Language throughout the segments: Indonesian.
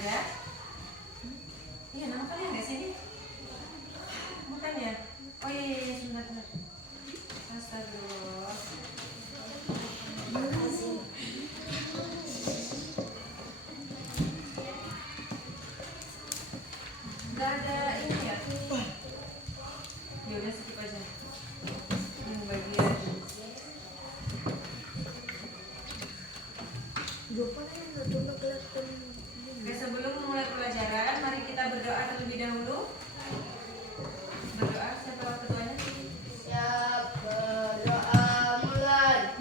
Ada? Iya, nama kalian nggak sini? Bukan ya? Oh iya, sebentar. Astagfirullah. Nggak ada ini ya? Ya udah skip aja. Yang bagian Oke, sebelum memulai pelajaran, mari kita berdoa terlebih dahulu. Berdoa, siapa ketuanya? Siap, berdoa mulai.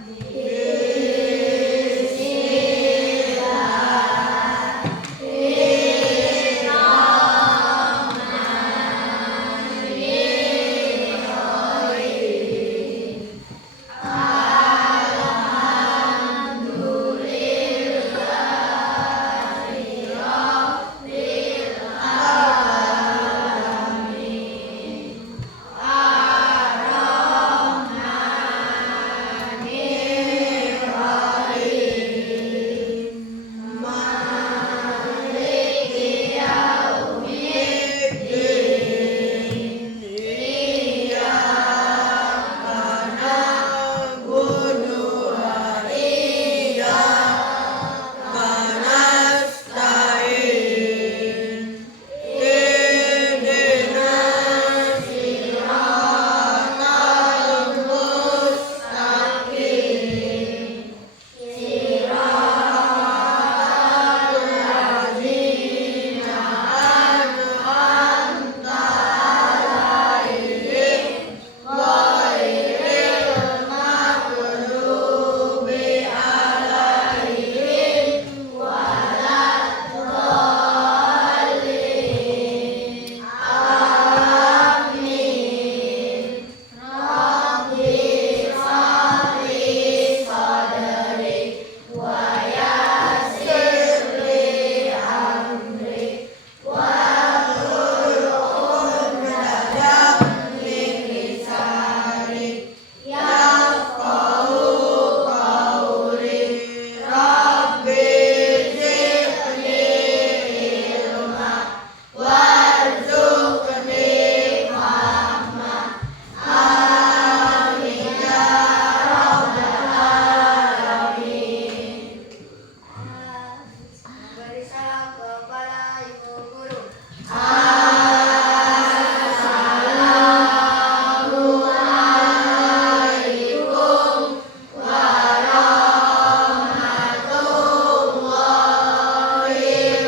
Beri salam kepada ibu guru. Assalamualaikum warahmatullahi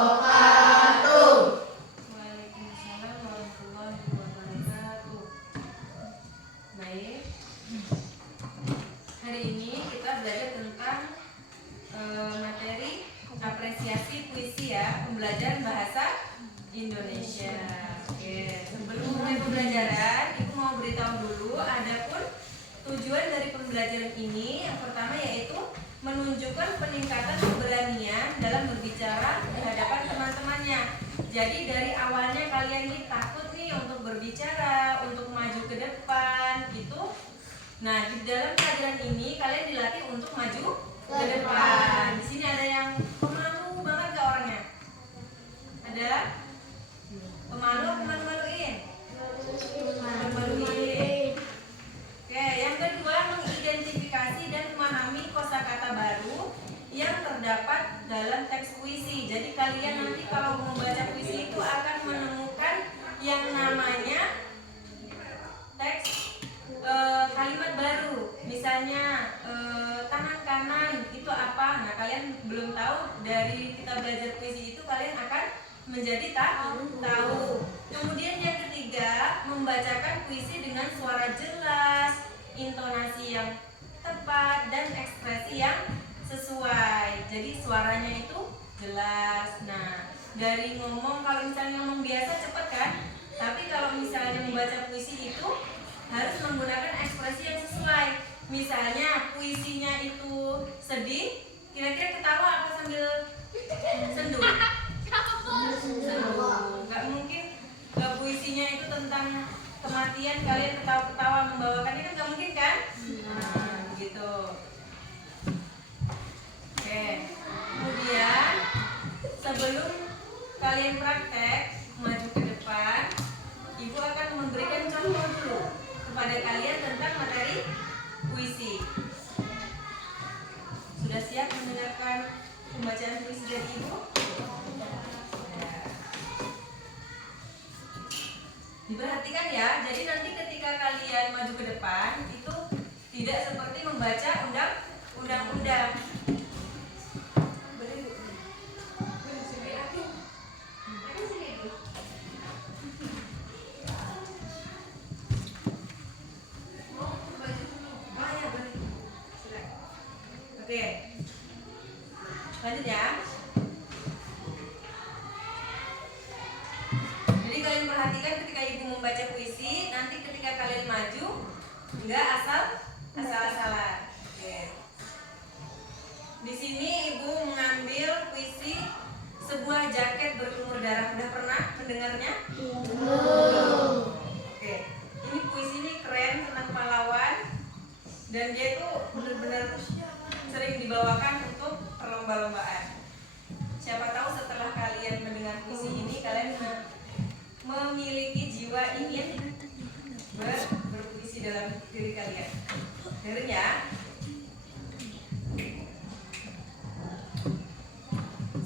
wabarakatuh. Waalaikumsalam warahmatullahi wabarakatuh. Baik. Hari ini kita belajar tentang materi apresiasi puisi ya, pembelajaran bahasa Indonesia. Oke, sebelum mulai pembelajaran, Ibu mau beritahu dulu adapun tujuan dari pembelajaran ini. Yang pertama yaitu menunjukkan peningkatan keberanian dalam berbicara di hadapan teman-temannya. Jadi dari awalnya kalian nih takut nih untuk berbicara, untuk maju ke depan gitu. Nah, di dalam pelajaran ini kalian dilatih untuk maju ke depan. Di sini ada yang pemalu banget gak orangnya? Ada? Pemalu apa malu-maluin? Malu-maluin. Oke, yang kedua mengidentifikasi dan memahami kosakata baru yang terdapat dalam teks puisi. Jadi kalian nanti kalau membaca puisi itu akan menemukan yang namanya teks kalimat baru. Misalnya tangan kanan itu apa? Nah, kalian belum tahu, dari kita belajar puisi itu kalian akan menjadi tahu. Kemudian yang ketiga, membacakan puisi dengan suara jelas, intonasi yang tepat dan ekspresi yang sesuai. Jadi suaranya itu jelas. Nah, dari ngomong, kalau misalnya ngomong biasa cepat kan? Tapi kalau misalnya membaca puisi itu harus menggunakan ekspresi yang sesuai. Misalnya puisinya itu sedih, kira-kira ketawa apa sambil sendu? Sendu. Gak mungkin puisinya itu tentang kematian kalian ketawa-ketawa membawakannya, kan gak mungkin kan? Nah, gitu. Oke. Kemudian sebelum kalian praktek maju ke depan, Ibu akan memberikan contoh dulu kepada kalian tentang materi puisi. Sudah siap mendengarkan pembacaan puisi dari Ibu? Ya. Diperhatikan ya, jadi nanti ketika kalian maju ke depan itu tidak seperti membaca undang-undang. Oke, lanjut ya. Jadi kalian perhatikan ketika Ibu membaca puisi, nanti ketika kalian maju, nggak asal-asalan. Oke. Di sini Ibu mengambil puisi sebuah jaket berlumur darah. Udah pernah mendengarnya? Oke. Ini puisi ini keren tentang pahlawan dan dia itu benar-benar sering dibawakan untuk perlomba-lombaan. Siapa tahu setelah kalian mendengar puisi ini kalian memiliki jiwa ingin berpuisi dalam diri kalian. Dengerin ya.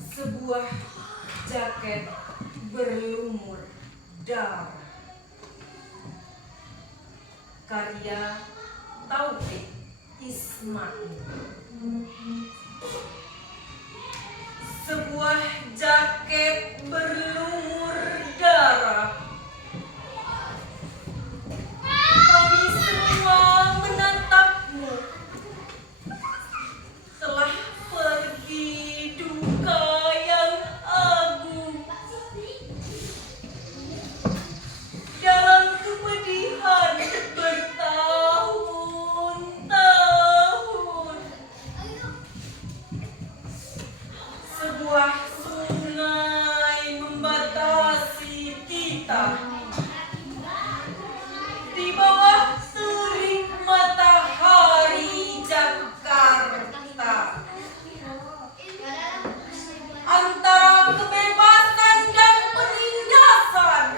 Sebuah jaket berlumur darah, karya Taufik Ismail. Sebuah jaket berlumur darah, kami semua menatapmu. Telah pergi duka yang agung, dalam kepedihan bertahun-tahun. Sebuah sungai membatasi kita di bawah terik matahari Jakarta. Antara kebebasan dan penindasan,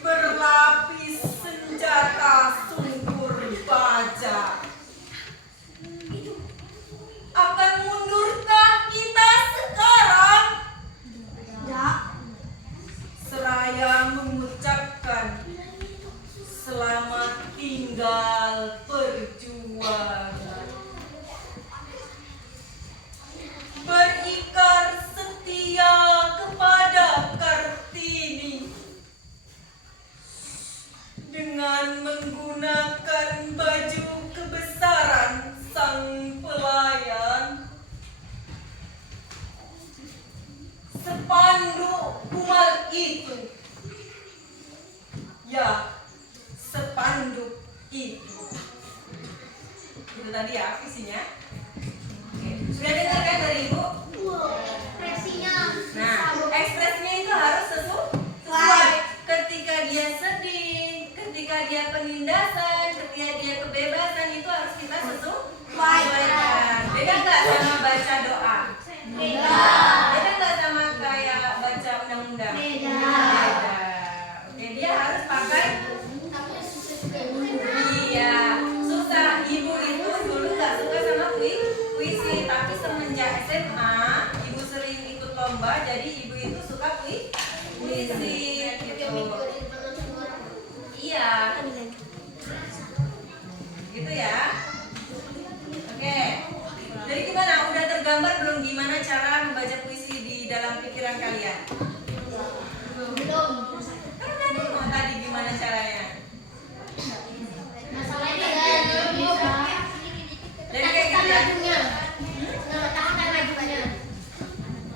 berlapis senjata sungkur baja. Akan mundurkah kita sekarang? Seraya mengucapkan selamat tinggal perjuangan. Berikrar setia kepada Kartini dengan menggunakan baju kebesaran sang pelayan. Sepanduk umat itu, ya, sepanduk itu. Itu tadi ya visinya. Oke. Sudah dengar kan dari Ibu? Nah, ekspresinya itu harus sesuai. Ketika dia sedih, ketika dia penindasan, ketika dia kebebasan, itu harus kita sesuaikan. Beda nggak sama baca doa? Beda. Beda nggak sama kayak baca undang-undang? Beda. Oke, dia harus pakai. Iya, susah. Ibu itu dulu nggak suka sama puisi, tapi semenjak SMA, Ibu sering ikut lomba, jadi Ibu itu suka puisi. Gitu. Iya. Gitu ya. Oke. Jadi gimana? Udah tergambar belum gimana cara membaca puisi di dalam pikiran kalian? Belum. Kan udah nemu tadi gimana caranya. Masalahnya belum bisa. Jadi kayak gitu ya. Tahan lagunya.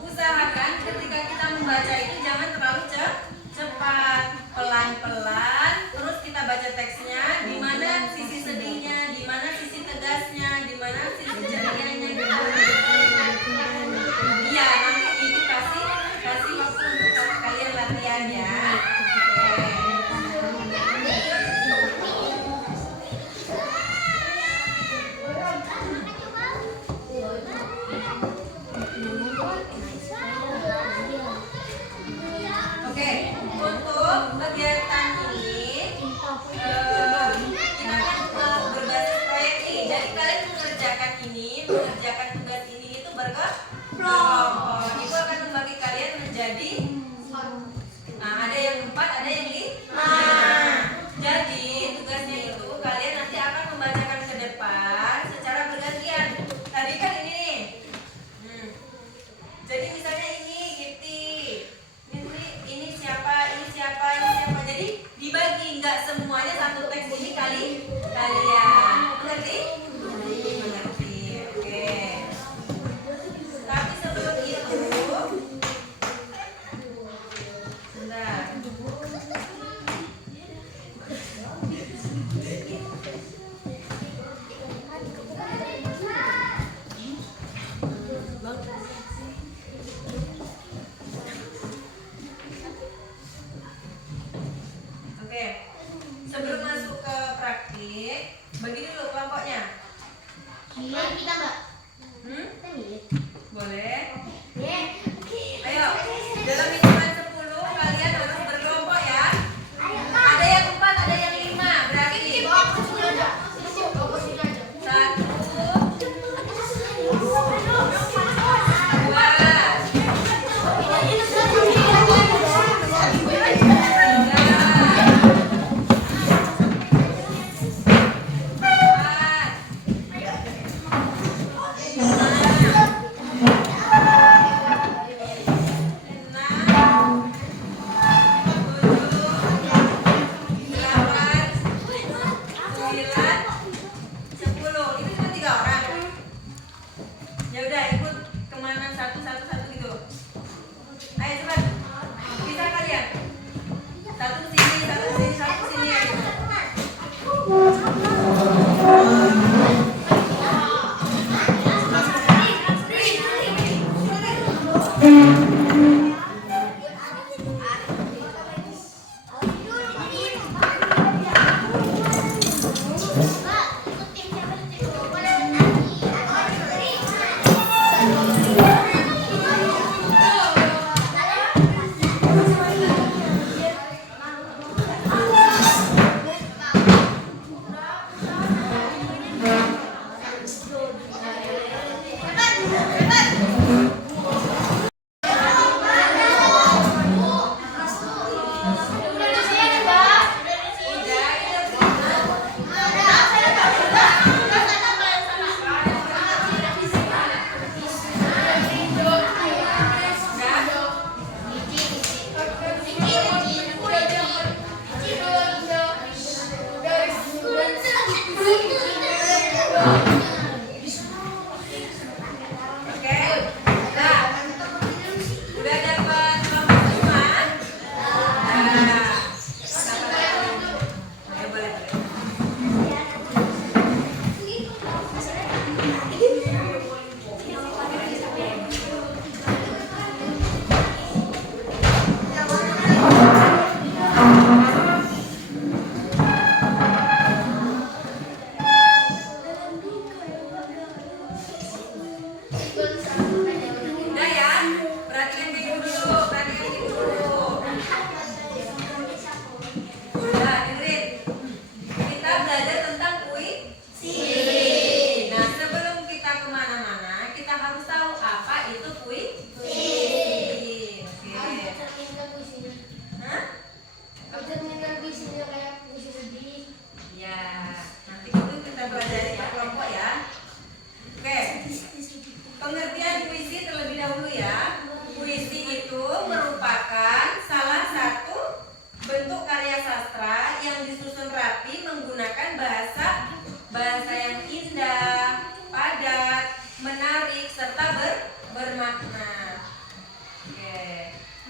Usahakan ketika kita membaca itu jangan terlalu cepat, pelan-pelan. Terus kita baca teksnya, di mana sisi sedihnya, di mana sisi tegasnya, di mana sisi cerianya gitu. Iya, nanti Ibu kasih waktu untuk kalian latihan ya. Oke. Untuk kegiatan ini kita kan berbasis proyek nih. Jadi kalian mengerjakan tugas ini itu berkelompok. Ibu akan membagi kalian menjadi ada yang 4, ada yang 5. Jadi tugasnya itu kalian nanti akan membacakan ke depan secara bergantian. Tadi kan ini nih. Jadi misalnya ini Giti, ini siapa. Jadi dibagi, nggak semuanya satu teks ini kalian. Mengerti? Mengerti. Oke. Tapi sebelum itu, sebentar. Oke, sebelum masuk ke praktik, bagi dulu kelompoknya. Kita nggak? Boleh? Ayo, dalam hitungan 10 kalian harus berkelompok ya. Ada yang 4, ada yang 5. Berarti 10. Itu cuma 3 orang. Ya udah, ikut kemana satu gitu. Ayo cepat. Bisa kalian? Satu sini, satu sini, satu sini ya.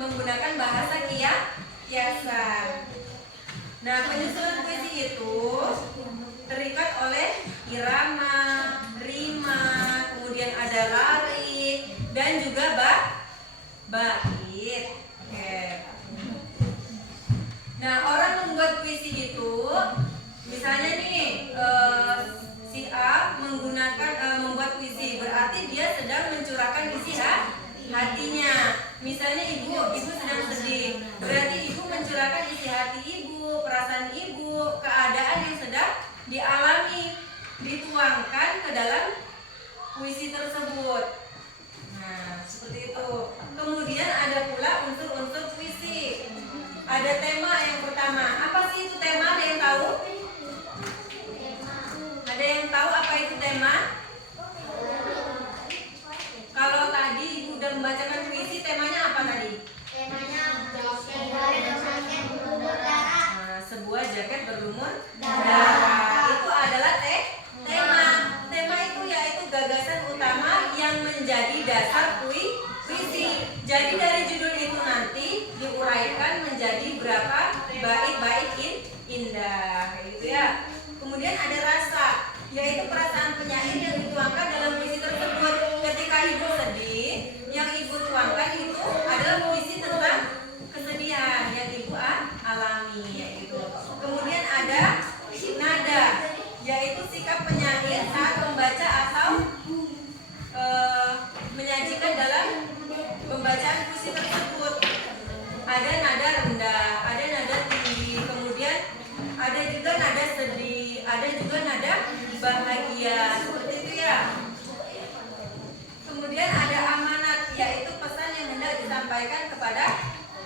menggunakan bahasa kiasan. Nah, penyusunan puisi itu terikat oleh irama, rima, kemudian ada larik dan juga bait. Oke. Nah, orang membuat puisi itu misalnya nih si A membuat puisi, berarti dia sedang mencurahkan isi hatinya. Misalnya ibu sedang sedih, berarti ibu tema yang pertama. Apa sih itu tema? Ada yang tahu? Ada yang tahu apa itu tema? Kalau tadi Ibu udah membacakan puisi, temanya apa tadi? Temanya jaket berlumur darah. Nah, sebuah jaket berlumur darah. Itu adalah tema. Tema itu yaitu gagasan utama yang menjadi dasar puisi. Jadi dari judul itu nanti diuraikan menjadi berapa bait-bait indah, gitu ya. Kemudian ada rasa, yaitu perasaan penyair yang dituangkan dalam puisi tersebut. Ketika Ibu sedih, yang Ibu tuangkan itu adalah puisi tentang kesedihan yang Ibu alami, yaitu. Kemudian ada nada, yaitu sikap penyair saat membaca atau menyajikan dalam pembacaan puisi tersebut. Ada nada rendah, ada nada tinggi, kemudian ada juga nada sedih, ada juga nada bahagia, seperti itu ya. Kemudian ada amanat, yaitu pesan yang hendak disampaikan kepada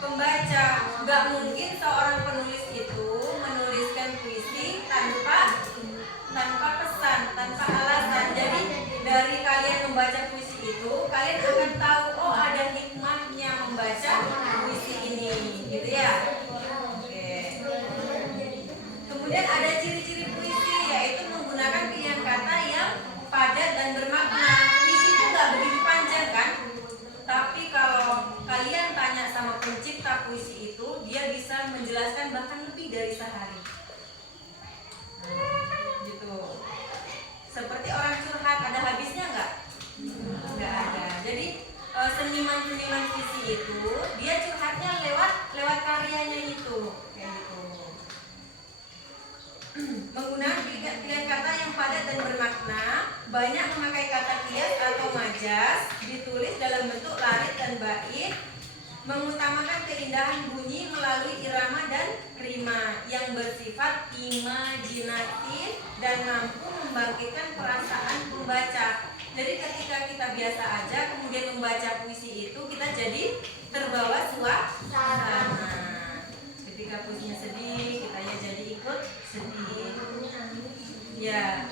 pembaca. Gak mungkin seorang penulis itu menuliskan puisi tanpa pesan, tanpa alasan. Jadi dari kalian membaca puisi itu, kalian akan tahu, oh ada hikmahnya membaca puisi ini, gitu ya. Oke. Kemudian ada ciri-ciri puisi, yaitu menggunakan pilihan kata yang padat dan bermakna. Puisi itu nggak begitu panjang kan? Tapi kalau kalian tanya sama pencipta puisi itu, dia bisa menjelaskan bahkan lebih dari sehari. Gitu. Seperti orang curhat, ada habisnya nggak? Nggak ada. Jadi seniman-seniman puisi itu dia curhatnya lewat karyanya itu, kayak gitu. Menggunakan pilihan kata yang padat dan bermakna, banyak memakai kata kias atau majas, ditulis dalam bentuk larit dan bait, mengutamakan keindahan bunyi melalui irama dan rima yang bersifat imajinatif dan mampu membangkitkan perasaan pembaca. Jadi ketika kita biasa aja kemudian membaca puisi itu, kita jadi terbawa suasana. Ketika puisinya sedih, kita ya jadi ikut sedih. Ya.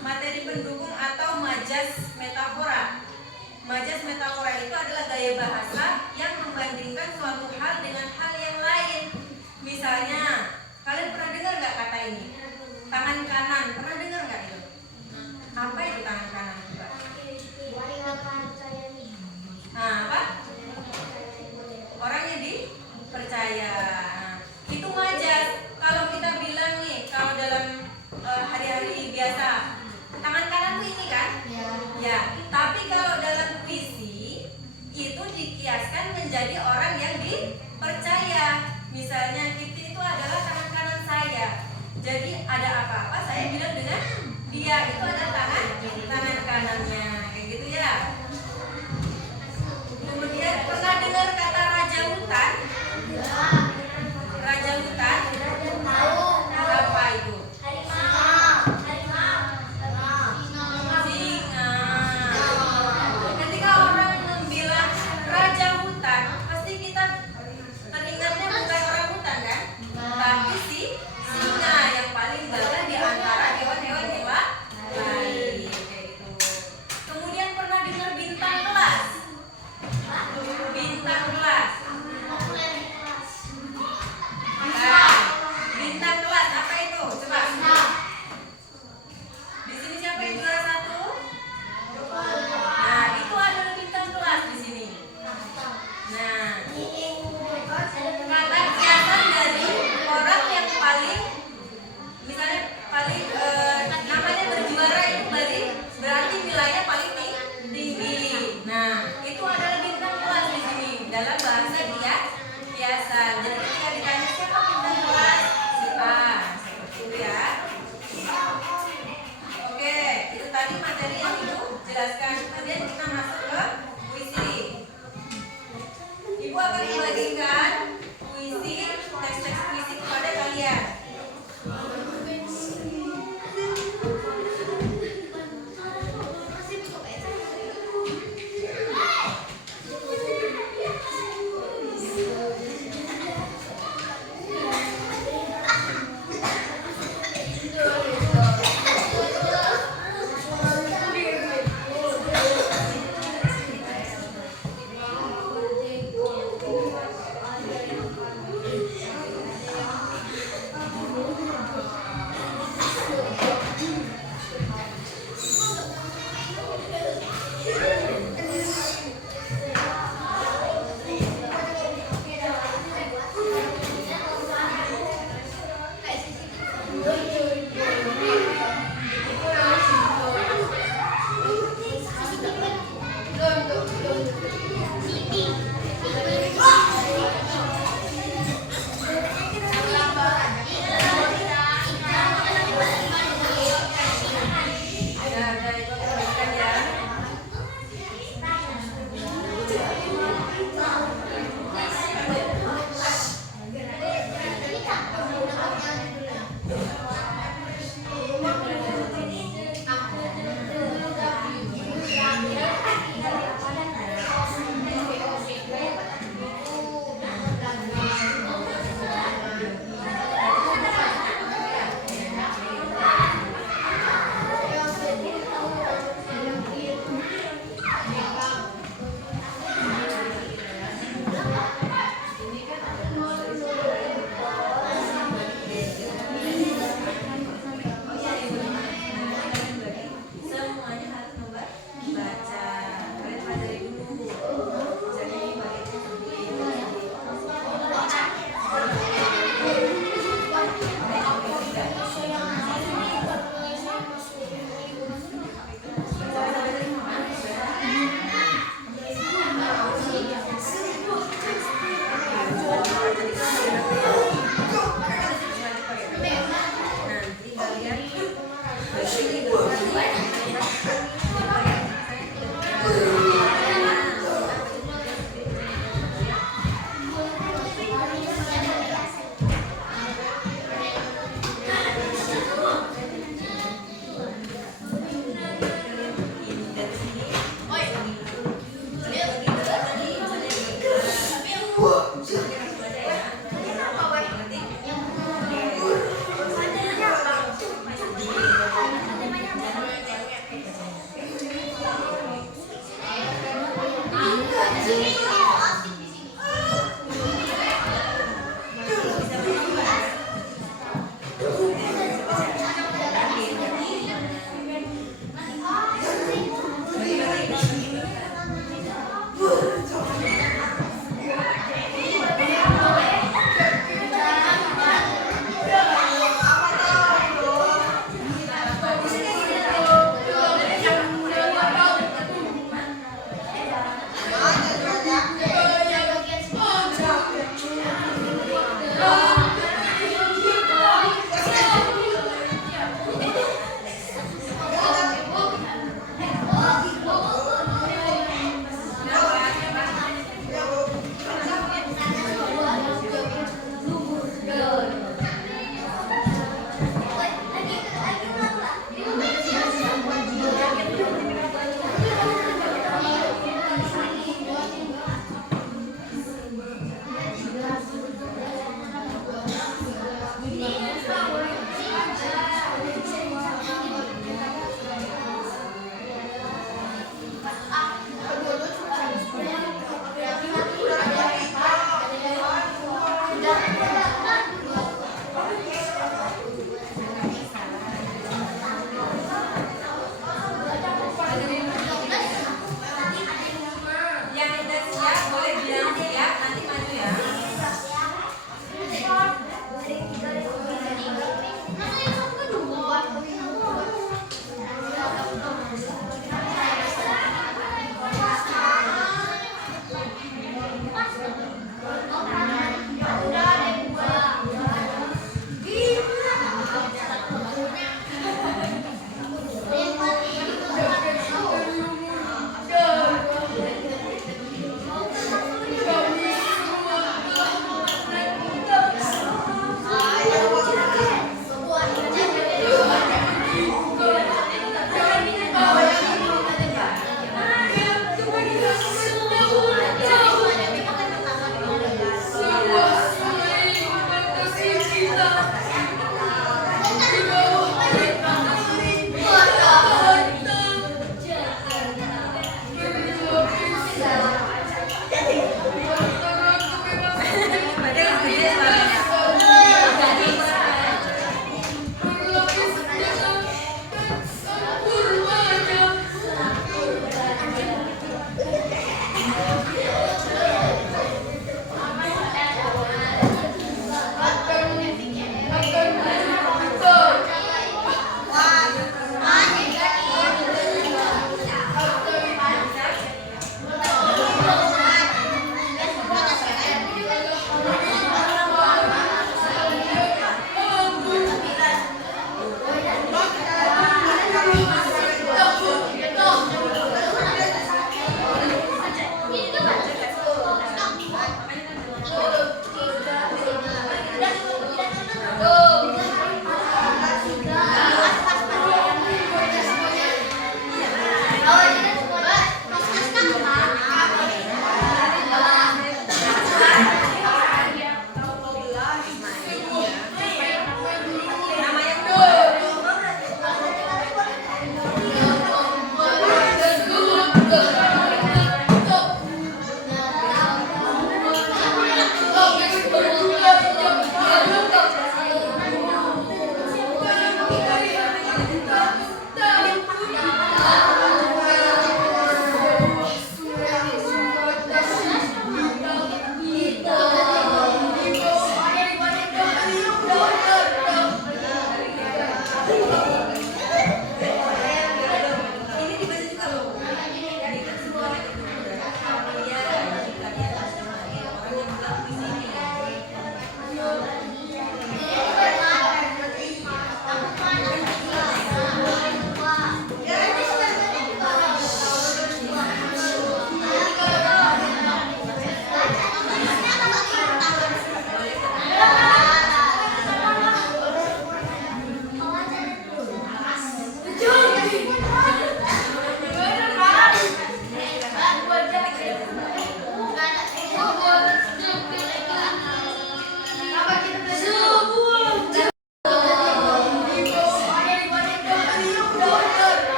Materi pendukung atau majas metafora. Majas metafora itu adalah gaya bahasa yang membandingkan suatu hal dengan hal yang lain. Misalnya, kalian pernah dengar nggak kata ini? Tangan kanan, pernah dengar nggak itu? Apa itu tangan kanan juga? Apa? Orang yang dipercaya. Itu majas. Kalau kita bilang nih, kalau dalam hari-hari biasa, tangan kanan tuh ini kan? Ya. Tapi kalau dalam puisi itu dikiaskan menjadi orang yang dipercaya. Misalnya Kiti itu adalah tangan kanan saya. Jadi ada apa-apa saya bilang dengan dia, itu adalah tangan kanannya, kayak gitu ya. Kemudian pernah dengar kata raja hutan? Raja hutan? Apa itu? Singa. Ketika orang bilang raja hutan, pasti kita teringatnya bukan orang hutan kan? Tapi singa yang paling gagah di antara hewan-hewan yang lain.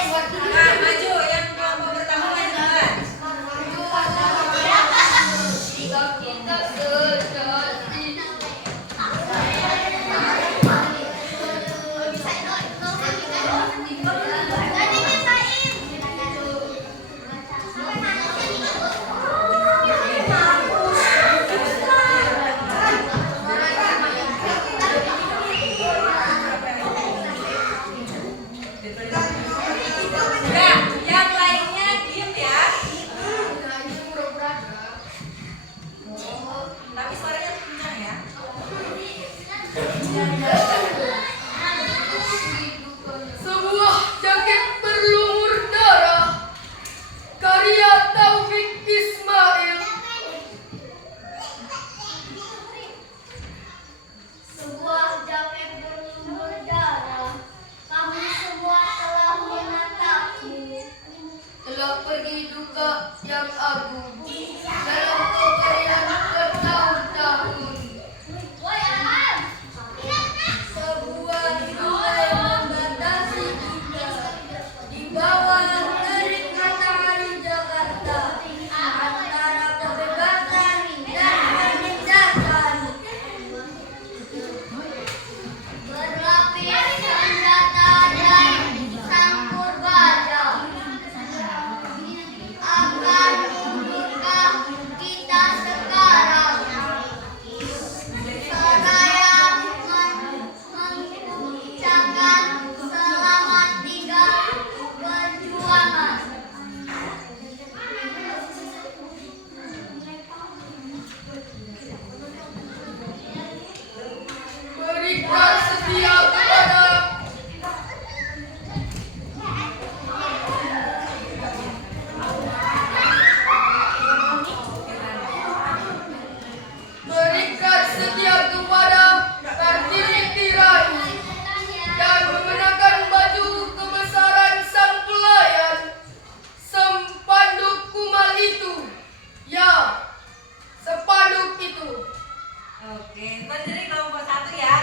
Nah, maju yang kelompok pertama maju duluan. Jika kita sejati Udah, yang lainnya diem ya. Tapi suaranya kencang ya. Sebuah jaket berlumur darah karya Taufik Ismail. sebuah jaket berlumur darah, kami semua telah menatapmu. Telah pergi duka yang agung dalam kekayaan bertahun-tahun. Sebuah duka yang membatasi kita di bawah terik matahari Jakarta antara kebebasan dan penindasan. Berlapis senjata dan sangkur baja, akan mundurkah kita sekarang? Saya mengucapkan selamat tinggal perjuangan. Berikan setia kepada Kartini Rai dan mengenakan baju kebesaran sang pelayan sepanduk kumal itu. Ya, sepanduk itu. Oke, berdiri kelompok satu ya.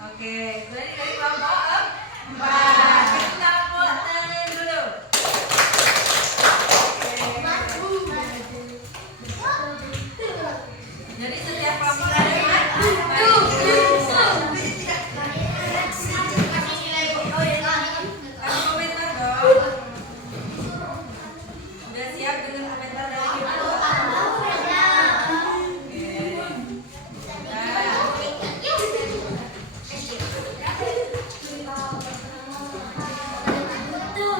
Oke, berarti dari kelompok 4. Kita tepuk tangan dulu. Jadi setiap kelompok ada maju. Kasih komentar dong. Udah siap dengan komentar dari ibu?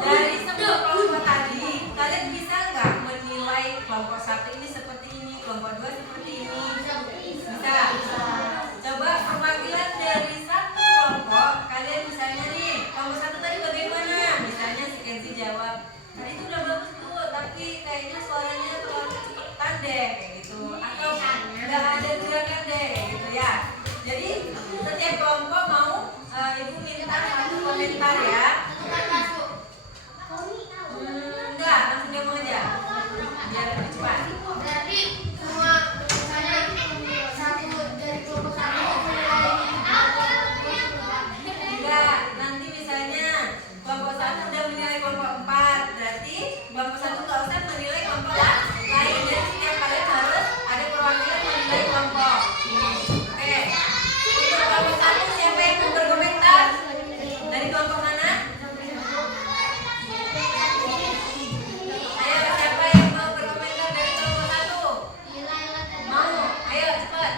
Dari semua kelompok tadi, kalian bisa nggak menilai kelompok 1 ini seperti ini, kelompok 2 seperti ini? Bisa? Coba perwakilan dari satu kelompok, kalian misalnya nih, kelompok 1 tadi bagaimana? Misalnya si Kenzi jawab, nah itu udah bagus Bu, tapi kayaknya suaranya terlalu cepetan deh, kayak gitu. Atau nggak ada gerakan deh, kayak gitu ya. Jadi setiap kelompok mau ibu minta satu komentar ya. Enggak, langsung ngomong aja. Biar lebih cepat. Enggak, nanti misalnya kelompok 1 udah menilai kelompok 4, berarti kelompok 1 nggak usah menilai kelompok lain. Jadi setiap kalian harus ada perwakilan menilai kelompok. Oke. Untuk kelompok 1 siapa yang mau berkomentar? Dari kelompok mana? Ayo, siapa yang mau berkomentar dari kelompok 1? Mau? Ayo cepat.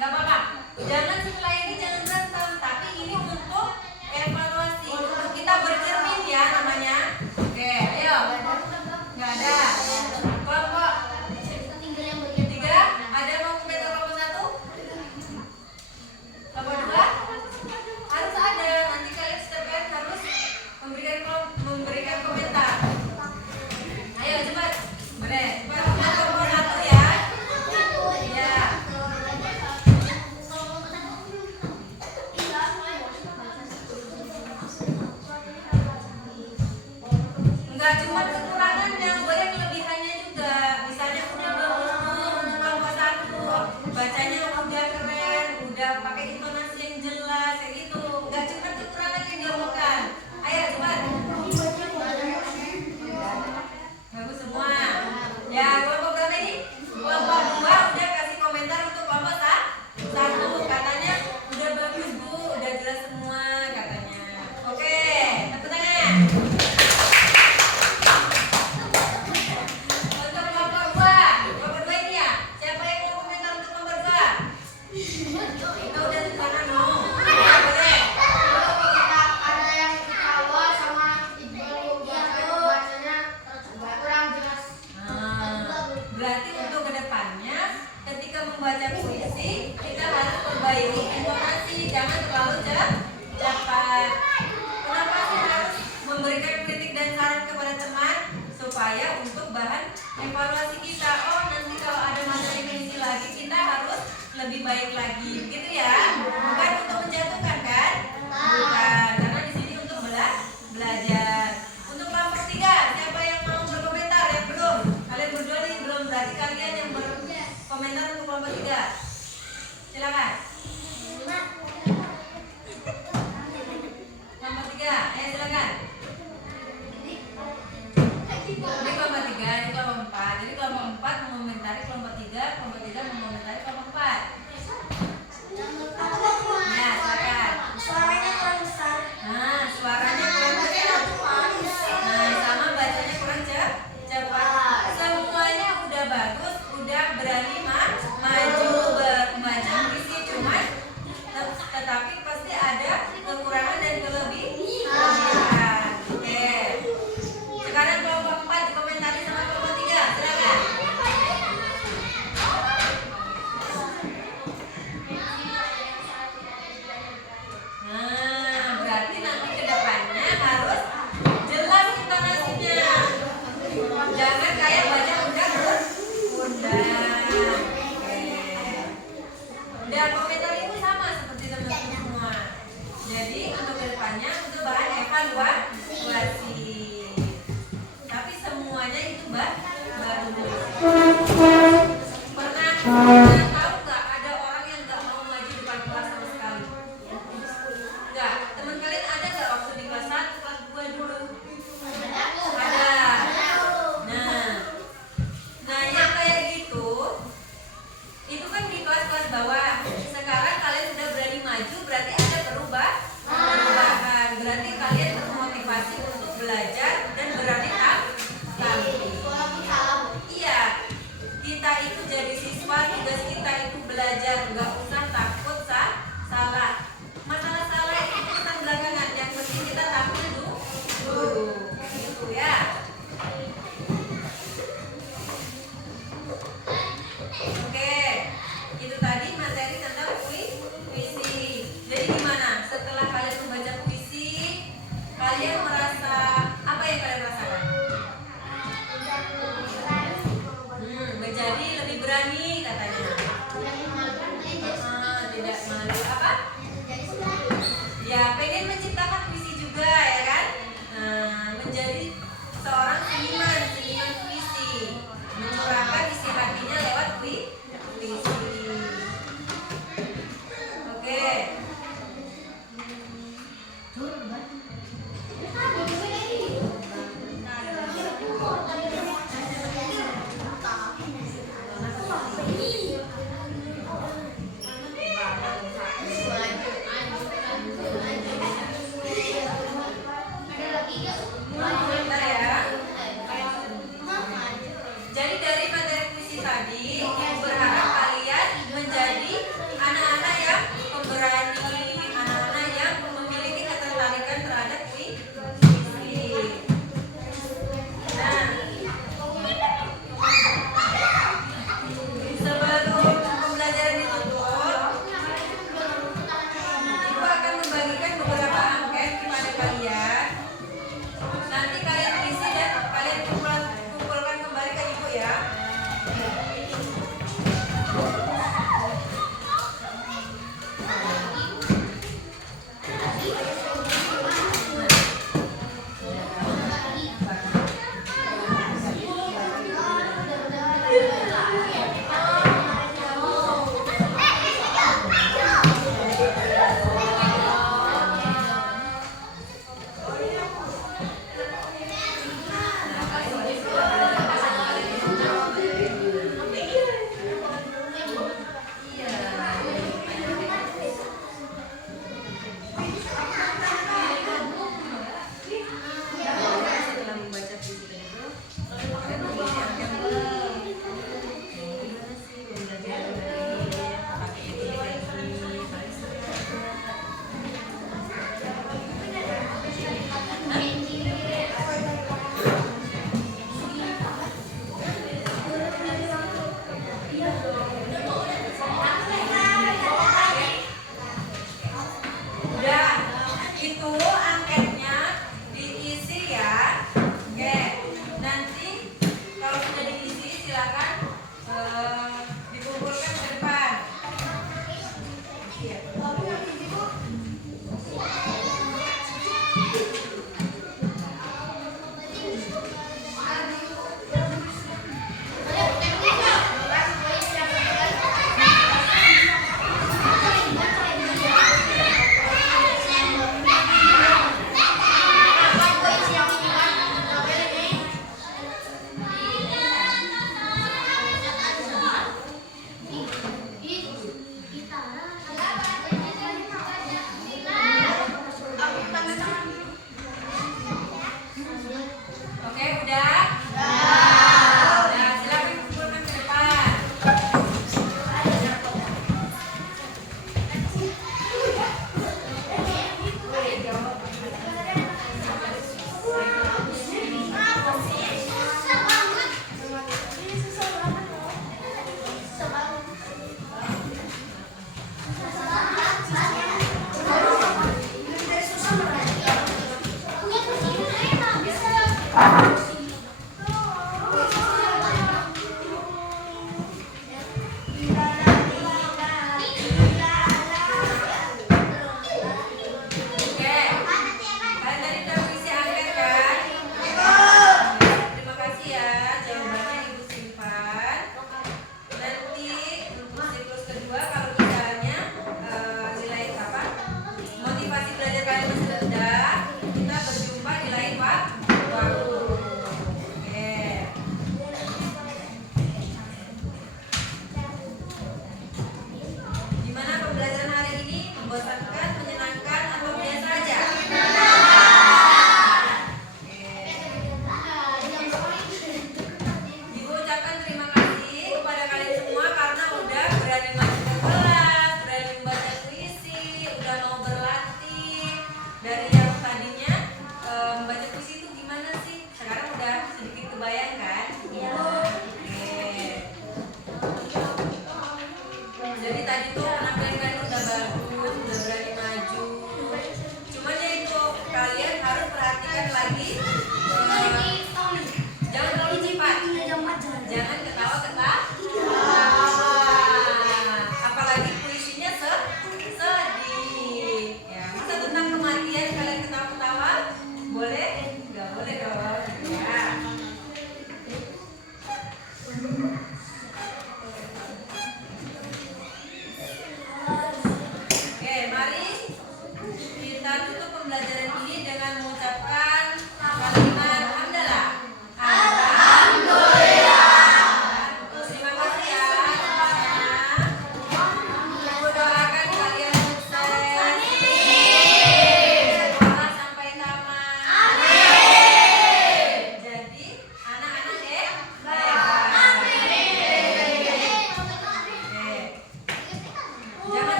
Gak apa-apa. Jangan setelah ini jangan berantem, tapi ini untuk evaluasi, untuk kita bercermin ya namanya. Oke, ayo. Gak ada. Kelompok 3, ada mau komentar kelompok 1? Kelompok 2? Harus ada. Nanti kalian setiap kalian harus memberikan komentar. Ayo cepat. Boleh. Cepat kelompok 1 ya. Iya. Enggak cuma kekurangannya, boleh kelebihannya juga. Misalnya udah bagus untuk kelompok 1, bacanya udah keren, udah pakai intonasi yang jelas, kayak gitu. Enggak cuma kekurangan yang diomongkan. Ayo cepat. Bagus semua. Ya, kelompok berapa ini? Kelompok 2 udah kasih komentar untuk kelompok 1. Katanya udah bagus Bu, udah jelas semua katanya. Oke, tepuk tangan. Untuk kelompok 2 ini ya. Siapa yang mau komentar untuk kelompok 2? Kita udah di sana dong. Ya, boleh. Berarti untuk kedepannya ketika membaca puisi kita harus perbaiki intonasi, jangan terlalu cepat. Kenapa sih harus memberikan kritik dan saran kepada teman supaya untuk bahan evaluasi kita. Oh nanti kalau ada materi puisi lagi kita harus lebih baik lagi, gitu ya? Bukan untuk menjatuhkan kan? Bukan, karena di sini untuk belajar. Untuk kelompok 3, siapa yang mau berkomentar? Yang belum? Kalian berdua nih belum, berarti kalian yang berkomentar untuk kelompok 3. Silakan. Kelompok 3, silakan. Ini kelompok 3, ini kelompok 4. Jadi kelompok 4 mengomentari kelompok 3, kelompok 3 mengomentari kelompok 4. Ya, silakan. Suaranya kurang besar. Nah, suaranya kurang besar. Nah, sama bacanya kurang cepat. Semuanya udah bagus, udah berani maju membaca puisi, cuman tetapi pasti ada kekurangan dan kelebihan. Oke. Sekarang kelompok 4 dikomentari sama kelompok 3. Silakan. Nah, berarti nanti ke depannya harus jelas intonasinya. Jangan kayak baca undang-undang. Oke. Dan komentar itu sama seperti teman-teman semua. Jadi untuk ke depannya untuk bahan evaluasi. Tapi semuanya itu baru. Pernah tahu nggak ada orang yang nggak mau maju apa? Ya, pengen menciptakan puisi juga ya kan? Menjadi seorang seniman puisi, mencurahkan isi hatinya lewat puisi. Oke. Bentar ya. Jadi dari materi puisi tadi, aku berharap kalian menjadi anak-anak yang pemberani, anak-anak yang memiliki ketertarikan terhadap puisi. Nah, sebelum pembelajaran ditutup, Ibu akan membagikan beberapa angket kepada kalian. Nanti kalian isi dan kalian kumpulkan kembali ke Ibu ya. Setelah membaca puisi itu, kalian mengisi angket gimana sih pembelajaran hari ini, pakai ini udah, itu angketnya diisi ya. Oke, nanti kalau sudah diisi silakan dikumpulkan ke depan.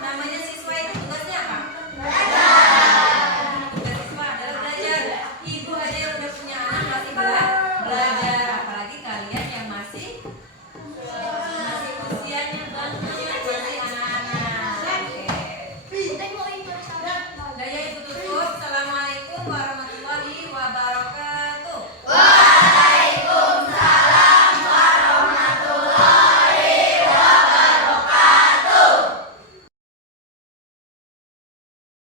namanya si